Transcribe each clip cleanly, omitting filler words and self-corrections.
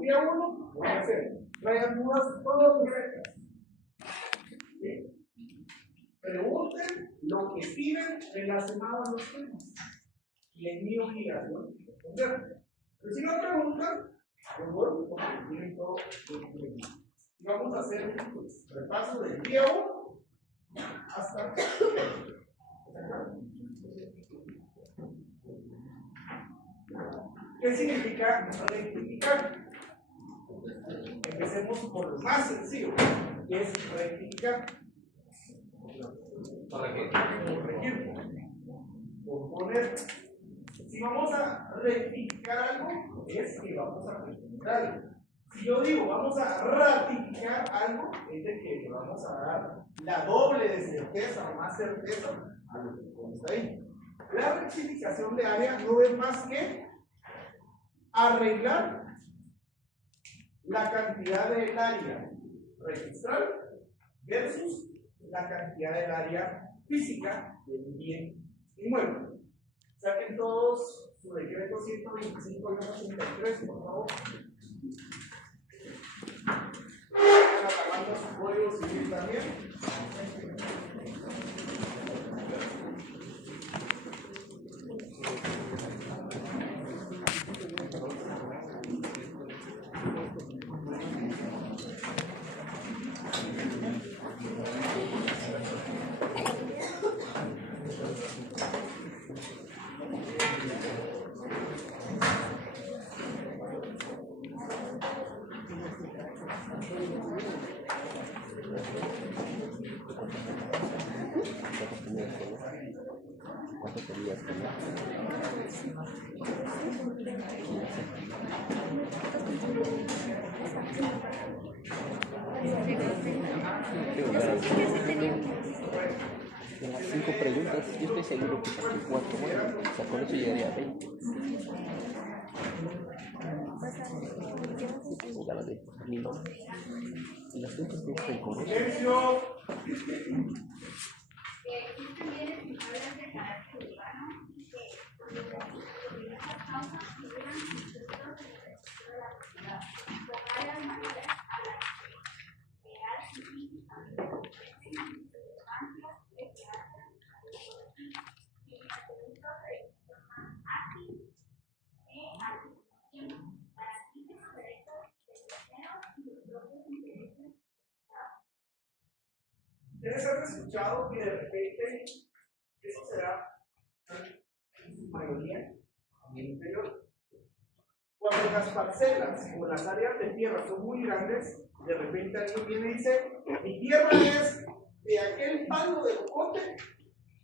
día 1, voy a hacer rayas nudas todos rectas. ¿Sí? Pregunten lo que piden relacionado a los temas. Y es mi obligación responder. Pero si no preguntan, yo voy porque tienen todo el tiempo. Y vamos a hacer un repaso del día 1 hasta ¿qué significa rectificar? Empecemos por lo más sencillo, que es rectificar. Corregir. Por poner. Si vamos a rectificar algo, es que vamos a rectificar algo. Si yo digo vamos a ratificar algo, es de que le vamos a dar la doble de certeza o más certeza a lo que consta ahí. La rectificación de área no es más que arreglar la cantidad del área registral versus la cantidad del área física del bien inmueble. Saquen todos su decreto 125-83, por favor. Acabando su código civil también. ¿Cuánto querías tener? De las 5 preguntas, yo estoy seguro que saqué 4. Bueno, o sea, con eso llegaría a 20. Tengo ganas de mil. Y las preguntas que estoy con ¡Silencio! Ustedes han escuchado que de repente eso se da en su mayoría en el interior. Cuando las parcelas o las áreas de tierra son muy grandes, de repente alguien viene y dice: mi tierra es de aquel palo de jocote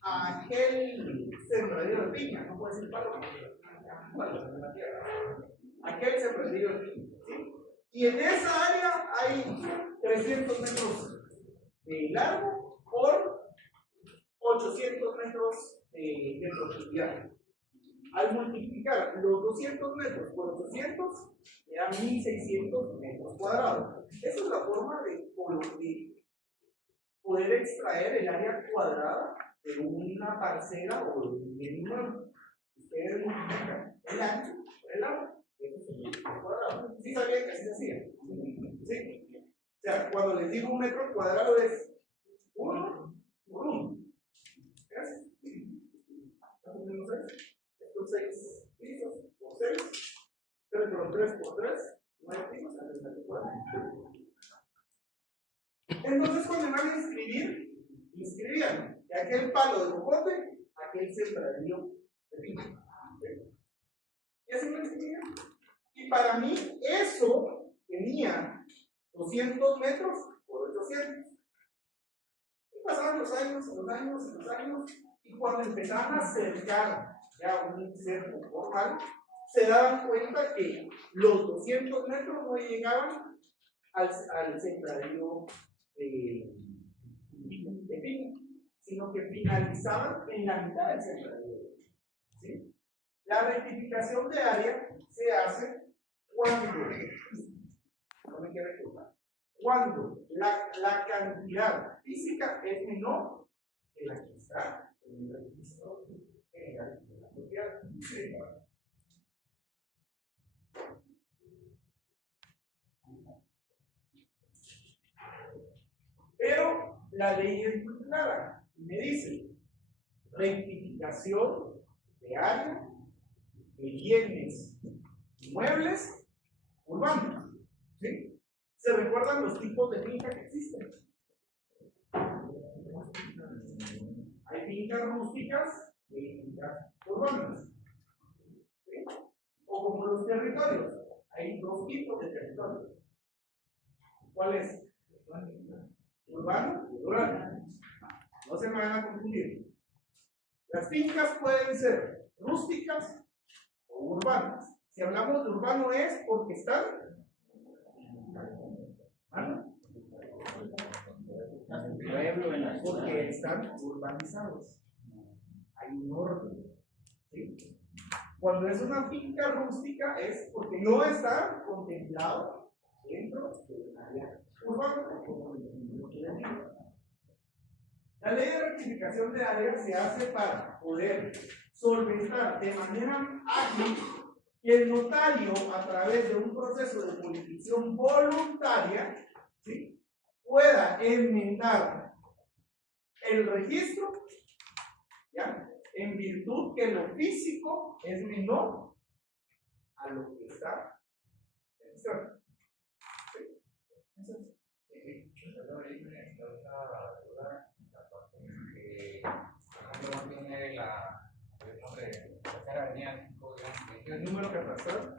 a aquel sembradío de piña. No puede ser palo, palo de la tierra. Aquel sembradío de piña. ¿Sí? Y en esa área hay 300 metros de largo por 800 metros de profundidad. Al multiplicar los 200 metros por 800, me da 1600 metros cuadrados. Esa es la forma de poder extraer el área cuadrada de una parcela o de un bien inmueble. Ustedes multiplican el ancho por el largo. Eso es un metro cuadrado. ¿Sí sabían que así se hacía? ¿Sí? O sea, cuando les digo un metro cuadrado es 1 por 1. ¿Ves? ¿Más o menos es? Estos 6 pisos por 6, 3 por 3 por 3, 9 pisos, entonces cuando van a inscribir, inscribían de aquel palo de jocote a aquel sembradío de piña. Y así lo inscribían. Y para mí eso tenía 200 metros por 800. Y pasaban los años, y cuando empezaban a acercar ya un cerco formal, se daban cuenta que los 200 metros no llegaban al sembradío de piña, sino que finalizaban en la mitad del sembradío. ¿Sí? La rectificación de área se hace cuando, no me quiero equivocar, cuando la cantidad física es menor que la que está en el registro general de la propiedad. La ley es muy clara y me dice rectificación de área de bienes inmuebles urbanos. ¿Sí? ¿Se recuerdan los tipos de finca que existen? Hay fincas rústicas y fincas urbanas. ¿Sí? O como los territorios, hay dos tipos de territorios. ¿Cuál es? Urbano y rural. No se me van a confundir. Las fincas pueden ser rústicas o urbanas. Si hablamos de urbano es porque están porque están urbanizados. Hay un orden. ¿Sí? Cuando es una finca rústica es porque no está contemplado dentro de un área urbana. La ley de rectificación de área se hace para poder solventar de manera ágil que el notario, a través de un proceso de jurisdicción voluntaria, ¿sí?, pueda enmendar el registro, ¿ya?, en virtud que lo físico es menor a lo que está registrado. ¿Sí? El número catastral.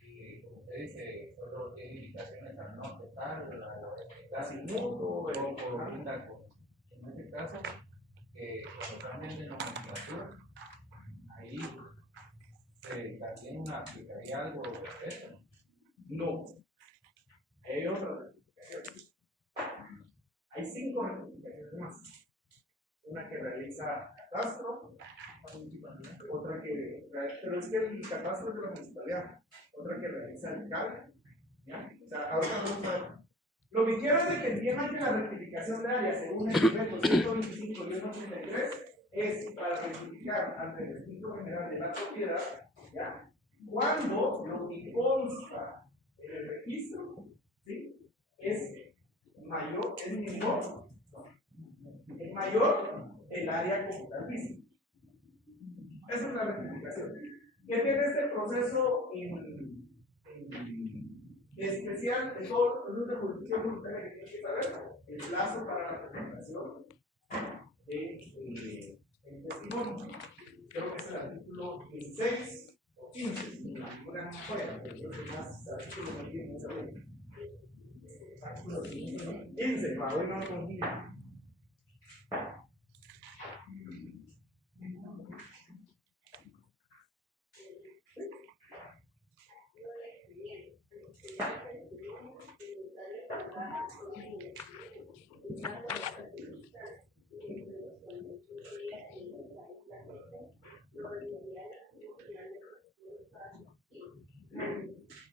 Y como usted dice, solo tiene indicaciones al norte, tal, la sin mundo, o en este caso, cuando cambian de nomenclatura, ahí también aplicaría algo de eso. No. Hay otra rectificación. Hay 5 rectificaciones más. Una que realiza catastro, otra que, pero es que el catastro es de la municipalidad, otra que realiza el CAL, ¿ya? O sea, ahora vamos a ver. Lo que quiero es de que entiendan que la rectificación de área, según el decreto 125 y 183, es para rectificar ante el Registro General de la Propiedad, ¿ya?, cuando lo que consta en el registro, ¿sí?, es mayor, es menor, es mayor el área comunal física. Esa es la rectificación. ¿Qué tiene este proceso en especial de todo el de jurisdicción voluntaria que tiene que saber? El plazo para la presentación del testimonio. Creo que es el artículo 16 o 15. Una fuera, pero creo que más artículos no tienen esa ley. Artículo 15, para hoy no confundir.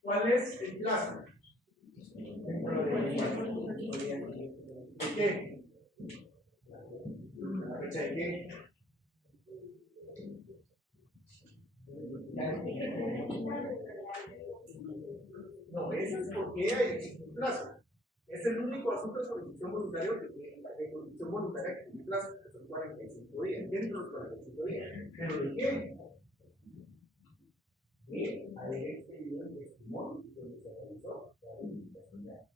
¿Cuál es el plazo? ¿De qué? ¿La fecha de qué? No, ese es porque hay un plazo. Es el único asunto de jurisdicción voluntaria que tiene la jurisdicción voluntaria que tiene plazo, que son 45 días, dentro de los 45 días. ¿Pero de qué? De haber expedido el testimonio donde se realizó la verificación de área.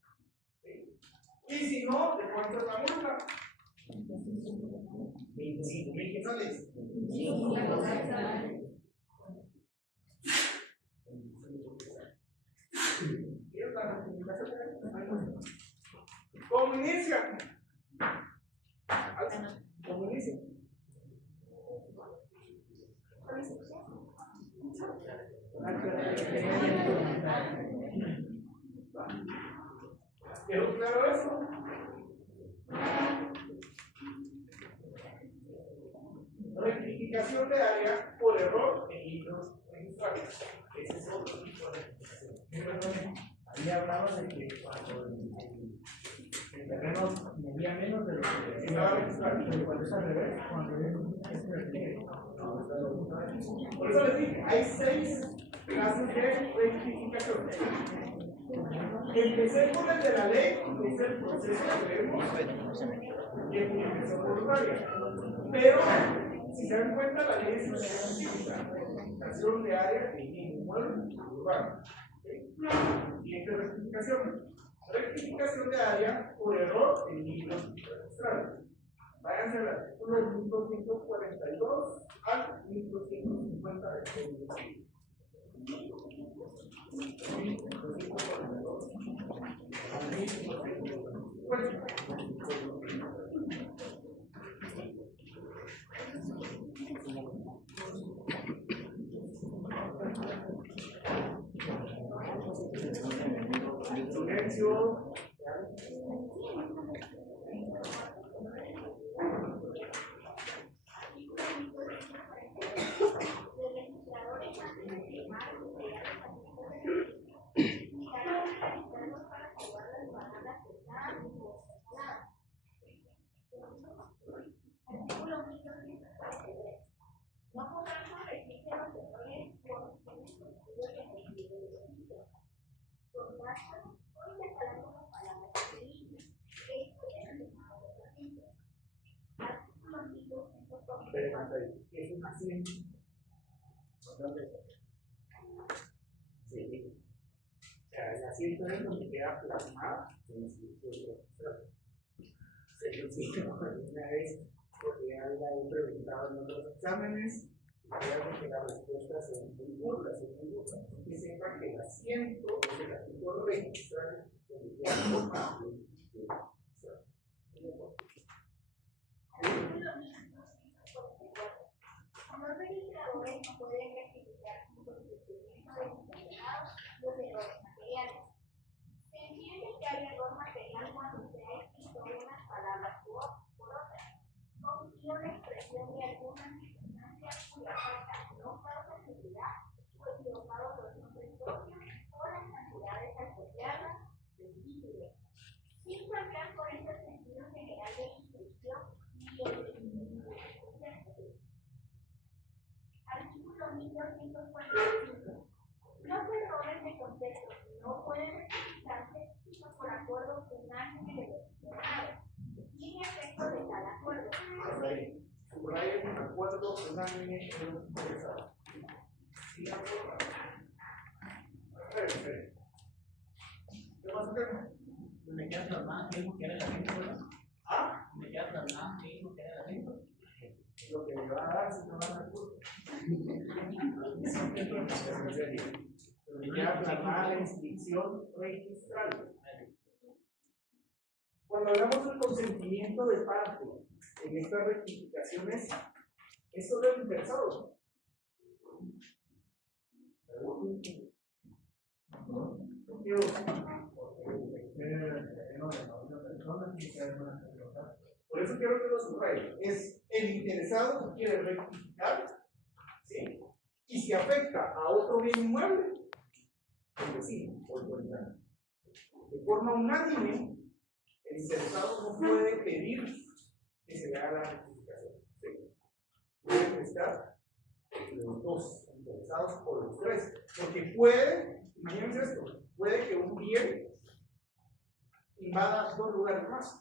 ¿Sí? Y si no, ¿de cuánto es la multa? 25.000 quetzales. ¿Cómo inicia? ¿Cómo inicia? ¿Quedó claro eso? Rectificación de área por error en libros registrales. Ese es otro tipo de rectificación. Ahí hablaba de que cuando el terreno medía menos de lo que estaba registrado, pero cuando es al revés, cuando es por eso les dije, hay 6 clases de rectificación. Empecé con el de la ley, que es el proceso que vemos, y empezó voluntaria. Pero, si se dan cuenta, la ley es específica. Rectificación de área en inmueble urbano. Siguiente rectificación. Rectificación de área por error en libros registrados. Váyanse al artículo 1242 al 1250 del Código Civil. 1242 al 1250. Silencio. Es un accidente. Sí. O sea, el asiento es donde queda plasmada en el circuito registrado. Una vez, porque ya la he preguntado en otros exámenes, que las respuestas son muy burdas, que sepan que el asiento es el asiento registrado donde queda plasmada. Los registradores no pueden rectificar con procedimientos determinados los errores materiales. Se entiende que hay error material cuando se ha escrito unas palabras por otras, omitió la expresión de alguna circunstancia cuya falta no causa seguridad o equivocado los nombres propios o las cantidades al copiarlas del título. Sin faltar por ese sentido general de la instrucción y el Artículo 1245. Los errores de contexto no pueden rectificarse sino por acuerdo unánime de los ciudadanos, sin efecto de tal acuerdo. Subraya un acuerdo unánime de los interesados. ¿Qué pasa, Carmen? Me queda plasmado que dijo que era el asiento, ¿verdad? ¿Ah? Me queda plasmado que dijo que era el asiento. Lo que le va a dar si no van a curso. Donde queda plasmada la inscripción registral. Cuando hablamos del consentimiento de parte en estas rectificaciones, ¿es solo el interesado? Por eso quiero que lo subraye. Es el interesado que quiere rectificar, ¿sí? Y si afecta a otro bien inmueble, el vecino o el propietario. De forma unánime, el interesado no puede pedir que se le haga la rectificación. ¿Sí? Pueden estar los dos interesados o los tres. Porque puede, imagínense esto, puede que un bien invada dos lugares más.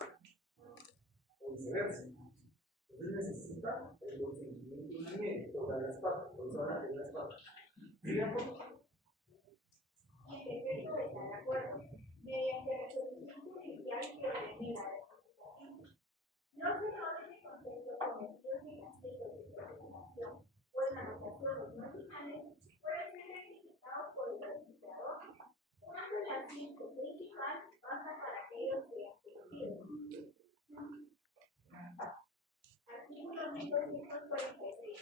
O viceversa. Entonces necesita el consentimiento unánime de todas las partes. Por eso ahora de las partes. ¿Digan por favor? Y en efecto está de acuerdo, mediante resolución judicial que ordene la rectificación. Los errores de concepto cometidos en las textos de presentación o en anotaciones no finales pueden ser rectificados por el registrador cuando el asiento principal pasa para aquellos que han cometido. Artículo 1246.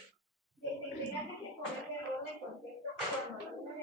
Se entenderá que se comete error de concepto cuando alguna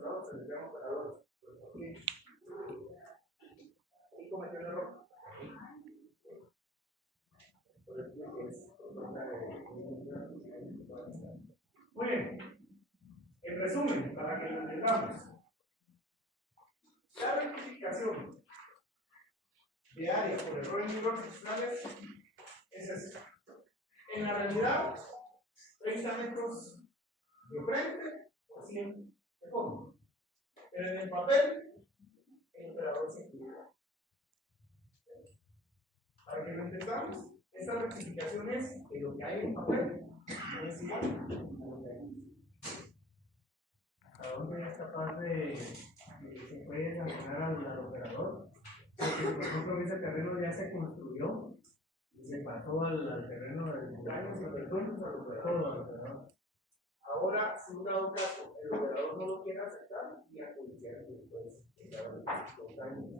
instalador, se les llama operadores. Y cometió un error. Muy bien. En resumen, para que lo entendamos, la rectificación de áreas por errores microprocesionales es eso. En la realidad, 30 metros de frente por 100 de fondo. Pero en el papel, el operador se equivocó. Para que lo entendamos, esta rectificación es que lo que hay en papel no es igual a lo que hay. ¿Hasta dónde es capaz de se puede sancionar al operador? Porque, por ejemplo, ese terreno ya se construyó y se pasó al terreno del Daños y perjuicios al operador. todo al operador. Ahora, si un dado caso el operador no lo quiere aceptar, y a judicial después los daños.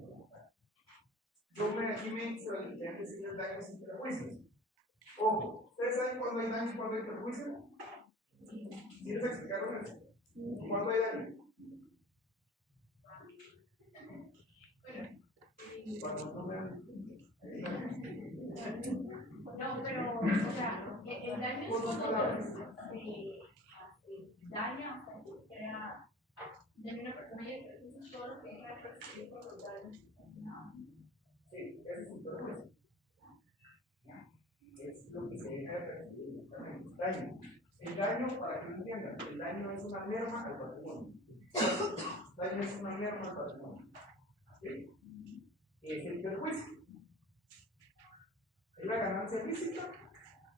Aquí me extralimité en decir daños y perjuicios. Ojo, ¿ustedes saben cuándo hay daño y cuándo hay perjuicio? ¿Sí les explicaron eso? ¿Cuándo hay daño? Cuando no me dan. No, pero, o sea, el daño es cuando daña, o sea, crea de una persona y eso es todo lo que deja percibir por los daños. Sí, ese es un perjuicio. Es lo que se deja de percibir. Daño. El daño, para que lo entiendan, el daño es una merma al patrimonio. El daño es una merma al patrimonio. ¿Sí? Es el perjuicio. Es la ganancia física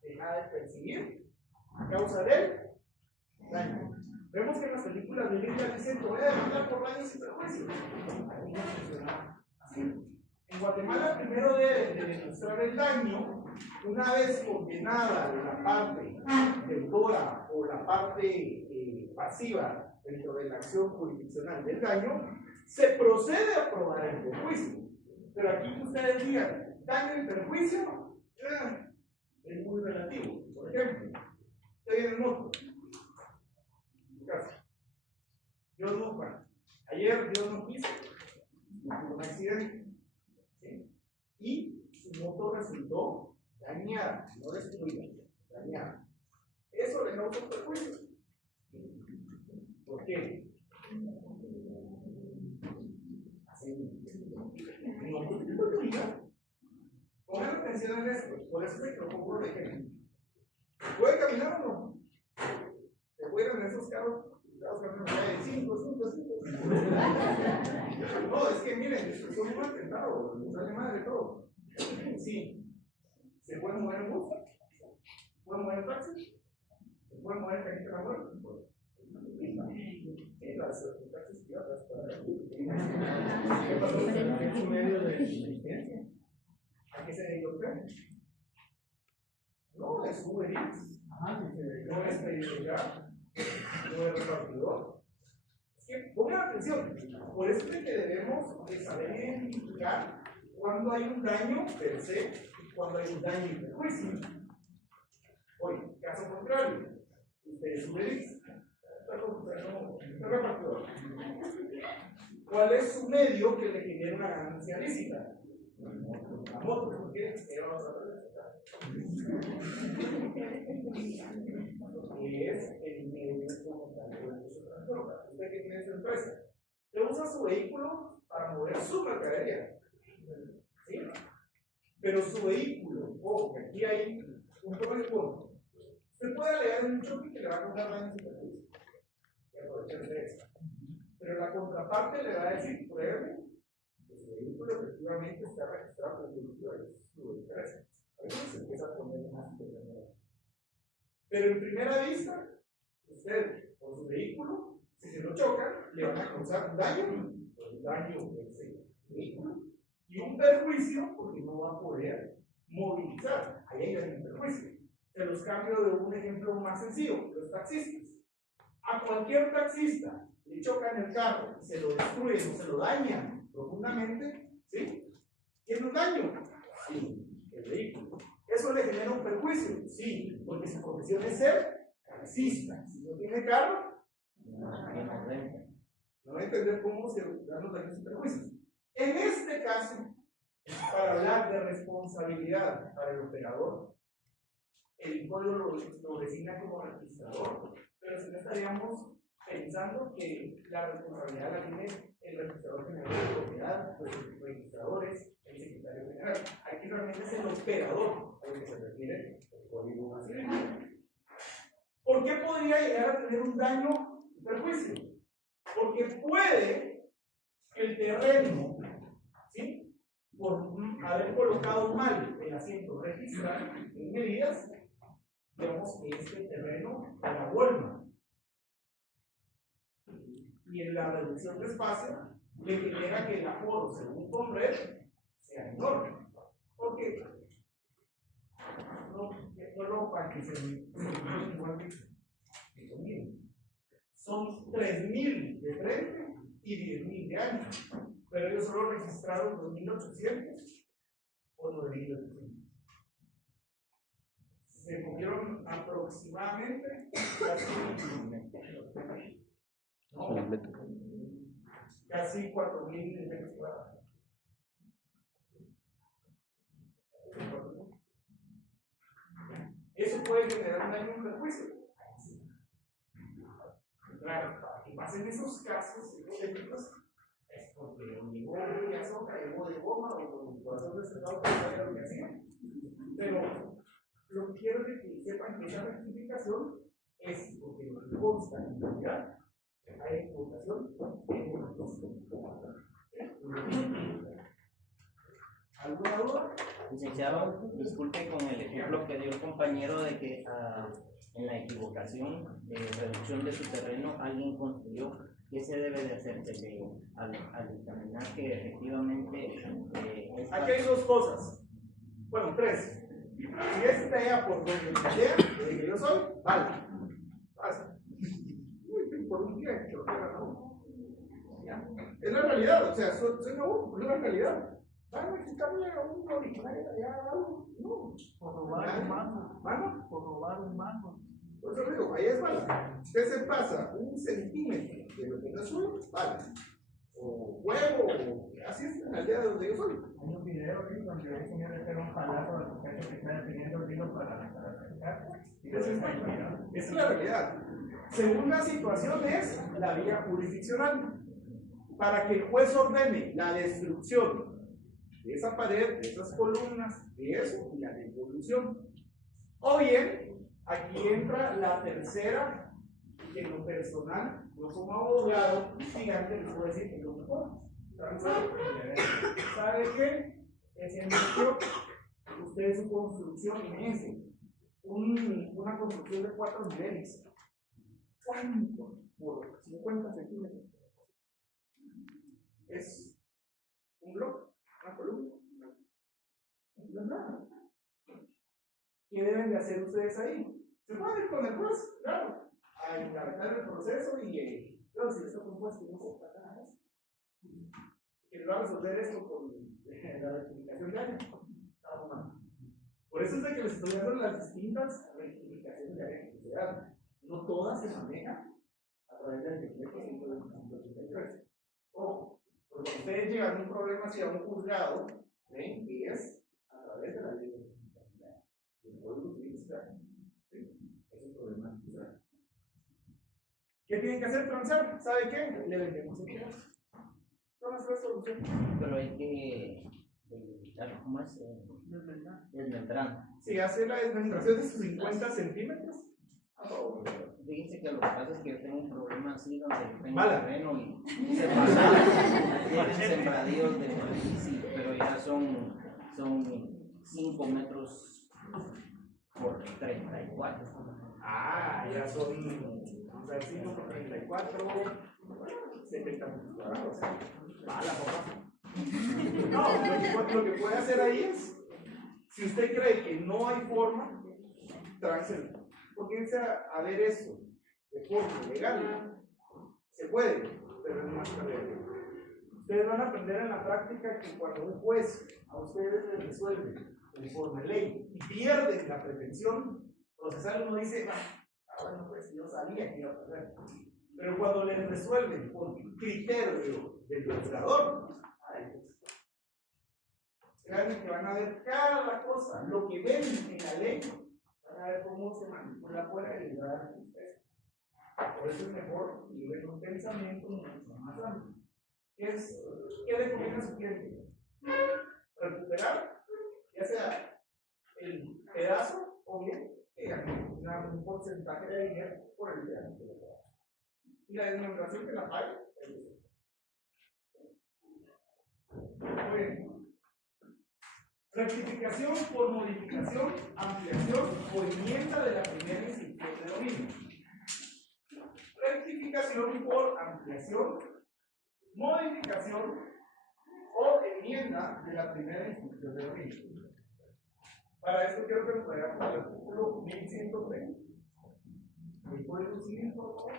deja de percibir a causa del daño. Vemos que en las películas de Biblia dicen te voy a demandar por daños y perjuicios. Aquí no funciona así. En Guatemala primero debe de demostrar el daño. Una vez condenada la parte deudora o la parte pasiva dentro de la acción jurisdiccional del daño, se procede a probar el perjuicio. Pero aquí que ustedes digan daño y perjuicio es muy relativo. Por ejemplo, usted viene en moto, en su casa. Dios no, bueno, ayer Dios no quiso, tuvo un accidente. ¿Sí? Y su moto resultó dañada, no destruida, dañada. Eso le causa perjuicio. ¿Por qué? Así. Pongan atención en esto, por eso me propongo de ejemplo. ¿Puede caminar o no? ¿Se pueden en esos carros? De 5. No, es que miren, son muy mal tentados, nos sale madre todo. Sí. ¿Se puede mover en bus? ¿Se puede mover en taxi? ¿Se puede mover en cajita de la muerte? Sí, las taxis privadas. Es un medio de subsistencia. ¿A qué se dedica usted? No, es Uber Eats. No es mediocridad. No es repartidor. Es que pongan atención. Por eso es que debemos de saber identificar cuando hay un daño per se y cuando hay un daño y perjuicio. Oye, caso contrario, usted es Uber Eats. No repartidor. ¿Cuál es su medio que le genera una ganancia lícita? La moto, ¿por qué? Vamos a ver. Es el medio como tal de su transporte. Usted que tiene su empresa, usted usa su vehículo para mover su mercadería. ¿Sí? Pero su vehículo, ojo, aquí hay un problema. Usted puede alegar en un choque que le va a causar daños y perjuicios. Y aprovechar de eso. Pero la contraparte le va a decir, pruebe que su vehículo efectivamente está registrado como vehículo de su empresa. A veces se empieza a poner más intervención. Pero en primera vista, usted con su vehículo, si se lo chocan, le van a causar un daño, el daño de ese vehículo, y un perjuicio porque no va a poder movilizar. Ahí hay un perjuicio. Se los cambio de un ejemplo más sencillo, los taxistas. A cualquier taxista le chocan el carro y se lo destruyen o se lo dañan profundamente, ¿sí? ¿Tiene un daño? Sí, el vehículo. ¿Eso le genera un perjuicio? Sí, porque su profesión es ser taxista. Si no tiene carro, no tiene renta. No voy a entender cómo se dan los daños y perjuicios. En este caso, para hablar de responsabilidad para el operador, el código lo designa como registrador, pero si no estaríamos pensando que la responsabilidad la tiene el registrador general de propiedad, los registradores, el secretario general. Aquí realmente es el operador a lo que se refiere el código civil. ¿Por qué podría llegar a tener un daño y perjuicio? Porque puede que el terreno, ¿sí?, por haber colocado mal el asiento registrar en medidas, digamos que este terreno de la Walmart, y en la reducción de espacio le genera que el aforo según Conred sea enorme, porque no lo participé igual que conmigo. Son 3.000 de frente y 10.000 de ancho, pero ellos solo registraron 2.800 o 9.800. Se cogieron aproximadamente casi 4.000 metros cuadrados. Eso puede generar un daño y un perjuicio. Claro, para que pasen esos casos hipotéticos, es porque llegó de azúcar, llegó de goma o el corazón de cerrado para lo que hacía. Pero lo que quiero es que sepan que esa rectificación es porque lo que consta en realidad hay equivocación en ¿alguna duda? Licenciado, disculpe con el ejemplo que dio el compañero de que en la equivocación de reducción de su terreno alguien construyó. ¿Qué se debe de hacer al determinar que efectivamente Aquí hay dos cosas, bueno, tres. Si es tarea por donde me idea, de que yo soy, vale, pasa. Por un día que lo quieran uno. Es la realidad, o sea, suena uno, es la realidad. Van a quitarle a un originario allá algo, no. Por robar un mango. ¿Mano? Por robar un mango. Por eso digo, ahí es mala. Usted se pasa 1 centímetro de lo que no es suyo, vale. O huevo, o así es en la aldea de donde yo soy. Hay un video aquí donde hay que meter un palazo al muchacho que está deteniendo el hilo para sacar. Esa es la realidad. Segunda situación es la vía jurisdiccional. Para que el juez ordene la destrucción de esa pared, de esas columnas, de eso y la devolución. O bien, aquí entra la tercera, que en lo personal, yo como abogado, gigante, les puedo decir que es lo mejor. ¿Sabe qué? Ese anuncio, ustedes su construcción, imagínense, una construcción de 4 niveles. ¿Cuánto? Por 50 centímetros. Es un bloque, una columna. No es nada. ¿Qué deben de hacer ustedes ahí? Se pueden ir con el juez, claro, a encargar el proceso y pero si está compuesto no se trata nada de eso. Que le va a resolver esto con la rectificación de área. Estamos mal. Por eso es de que les estoy dando las distintas rectificaciones de área que se dan. No todas se manejan a través del decreto 183. Ojo, porque ustedes llegan a un problema hacia un juzgado, ¿ven? Que es a través de la ley de rectificación. El código civil está. ¿Sí? Es un problema. ¿Qué tienen que hacer? Transar. ¿Sabe qué? Le vendemos el dinero. ¿Cuál es la solución? pero hay que ¿cómo es? Desmembrar. Si hace la desmembración de sus 50 centímetros. Fíjense que lo que pasa es que yo tengo un problema así donde tengo Mala. terreno y se pasan sembradíos de maíz, pero ya son 5 metros por 34. Ah, ya son 5 por 34, 70 metros cuadrados. Mala, papá. No, lo que puede hacer ahí es, si usted cree que no hay forma, tránselo. Pónganse a ver eso de forma legal. Se puede, pero es más tarde. Ustedes van a aprender en la práctica que cuando un juez a ustedes les resuelve conforme ley y pierden la pretensión procesal, uno dice, bueno, pues yo sabía que iba a perder. Pero cuando les resuelven por criterio del procurador, créanme que van a ver cada cosa, lo que ven en la ley, van a ver cómo se manipula fuera y les va a dar justicia. Por eso es mejor vivir un pensamiento mucho más amplio. ¿Qué recomienda su cliente? Recuperar, ya sea el pedazo o bien un porcentaje de dinero por el pedazo que le da. Y la desmembración que la pague. Muy bien. Rectificación por modificación, ampliación o enmienda de la primera institución de dominio. Rectificación por ampliación, modificación o enmienda de la primera institución de dominio. Para esto quiero que nos vayamos al artículo 1130. ¿Me pueden decir, por favor?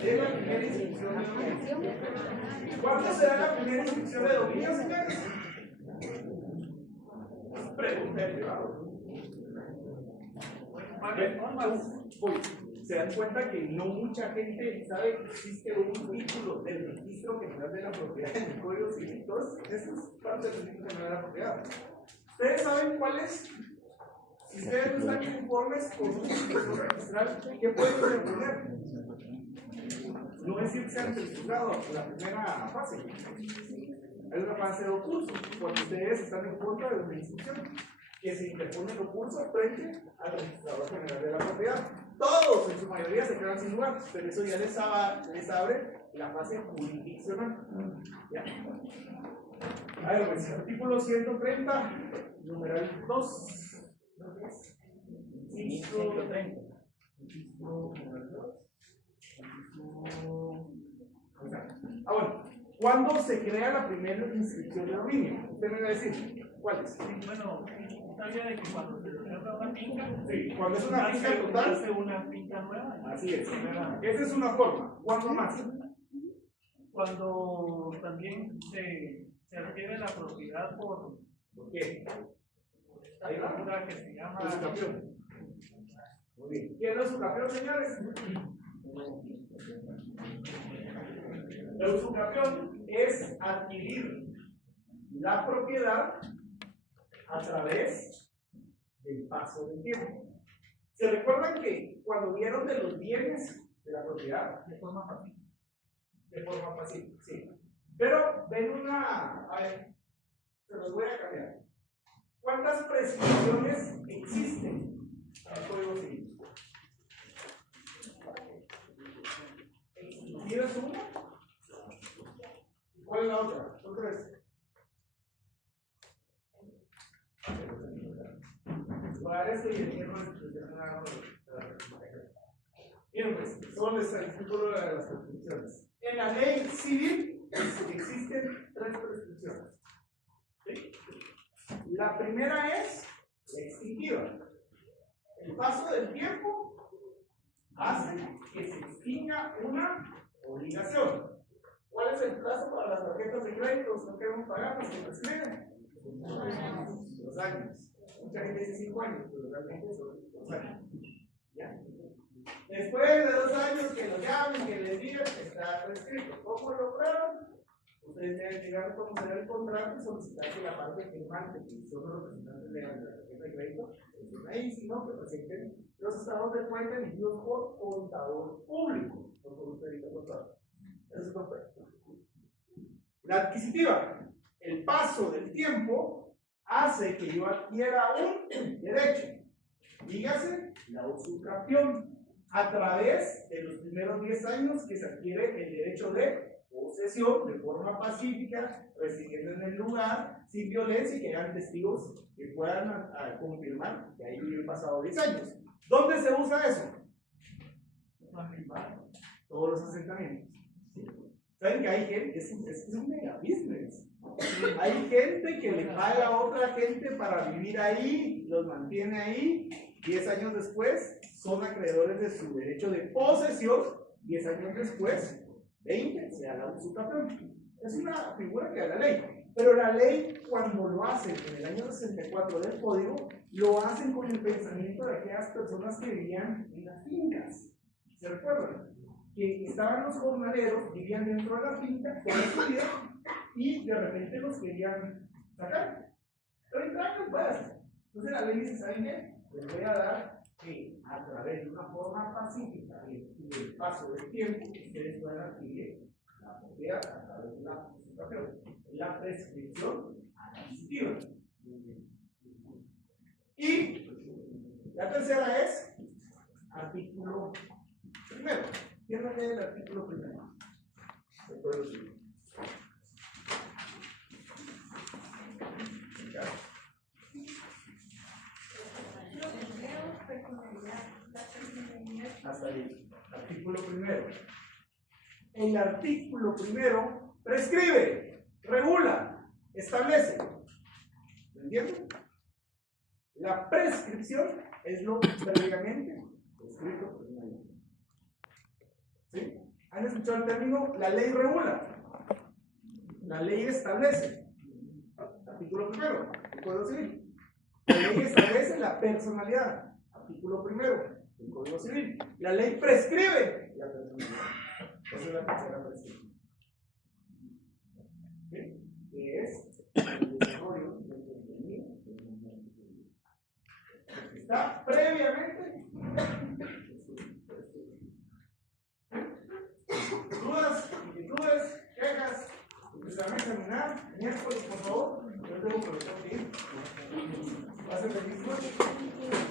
De la primera inscripción de dominio. ¿Cuándo será la primera inscripción de dominio, señores? Pregunta privada. Se dan cuenta que no mucha gente sabe que existe un título del registro general de la propiedad en el Código Civil. Entonces, eso es parte del registro general de la propiedad. ¿Ustedes saben cuál es? Si ustedes no están conformes con un título registral, ¿qué pueden proponer? No es irse ante el juzgado la primera fase. Hay una fase de ocurso, cuando ustedes están en contra de una instrucción, que se interpone el ocurso frente al registrador general de la propiedad. Todos, en su mayoría, se quedan sin lugar, pero eso ya les abre la fase jurisdiccional. ¿Ya? A ver, pues, artículo 130, numeral 2. 130. Bueno, ¿cuándo se crea la primera inscripción de dominio? Usted me va a decir, ¿cuál es? Sí, bueno, sabía de que cuando se reserva una finca, sí, cuando es una finca total, hace una finca nueva. Así es. Esa es una forma. ¿Cuándo más? Cuando también se adquiere la propiedad por qué? Esta figura que se llama usucapión. Muy bien. ¿Quién es usucapión, señores? El usucapión es adquirir la propiedad a través del paso del tiempo. ¿Se recuerdan que cuando vieron de los bienes de la propiedad? de forma pasiva. De forma pasiva, sí. Pero ven una. A ver, se los voy a cambiar. ¿Cuántas prescripciones existen en el Código Civil? ¿Exclusiva es una? ¿Cuál es la otra? ¿Son tres? Para esto y el tiempo bien, pues, solo les artículo de las prescripciones. En la ley civil existen tres prescripciones. ¿Sí? La primera es la extintiva. El paso del tiempo hace que se extinga una obligación. ¿Cuál es el plazo para las tarjetas de crédito? No queremos pagar, pues se prescriben 2 años. Mucha gente dice 5 años, pero realmente son 2 años. ¿Ya? Después de 2 años que lo llamen, que les digan que está prescrito. ¿Cómo lo prueban? Ustedes deben llegar a conocer el contrato y solicitar que la parte firmante, que son los representantes de la tarjeta de crédito, estén ahí, sino que presenten los estados de cuenta emitidos por contador público, no por un perito contador. Eso es correcto. La adquisitiva, el paso del tiempo hace que yo adquiera un derecho, dígase la usucapión, a través de los primeros 10 años que se adquiere el derecho de posesión de forma pacífica, residiendo en el lugar, sin violencia y que hayan testigos que puedan confirmar que ahí vivió pasado 10 años. ¿Dónde se usa eso? Todos los asentamientos. ¿Saben que hay gente? Es un mega business. Hay gente que le paga a otra gente para vivir ahí, los mantiene ahí, 10 años después son acreedores de su derecho de posesión, 10 años después 20 sea la usurpación. Es una figura que da la ley. Pero la ley, cuando lo hacen en el año 64 del código, lo hacen con el pensamiento de aquellas personas que vivían en las fincas. ¿Se recuerdan? Que estaban los jornaleros, vivían dentro de la finca toda su vida y de repente los querían sacar. 30 años, pues. Entonces la ley dice: ¿saben qué? Les voy a dar que a través de una forma pacífica y del paso del tiempo, ustedes puedan adquirir la propiedad a través de la usurpación. La prescripción adquisitiva. Y la tercera es artículo primero. ¿Quién lee el artículo primero? El Código Civil. Hasta ahí. Artículo primero. El artículo primero prescribe, regula, establece. ¿Me entienden? La prescripción es lo previamente escrito en la ley. ¿Sí? ¿Han escuchado el término? La ley regula. La ley establece. Artículo primero, el Código Civil. La ley establece la personalidad. Artículo primero, el Código Civil. La ley prescribe la personalidad. Esa es la tercera prescripción. ¿Sí? Que es el desarrollo del contenido del movimiento civil. Está previamente. ¿Dudas, inquietudes, quejas? Se van a examinar miércoles, por favor. Yo tengo que ir. Va a ser feliz noche.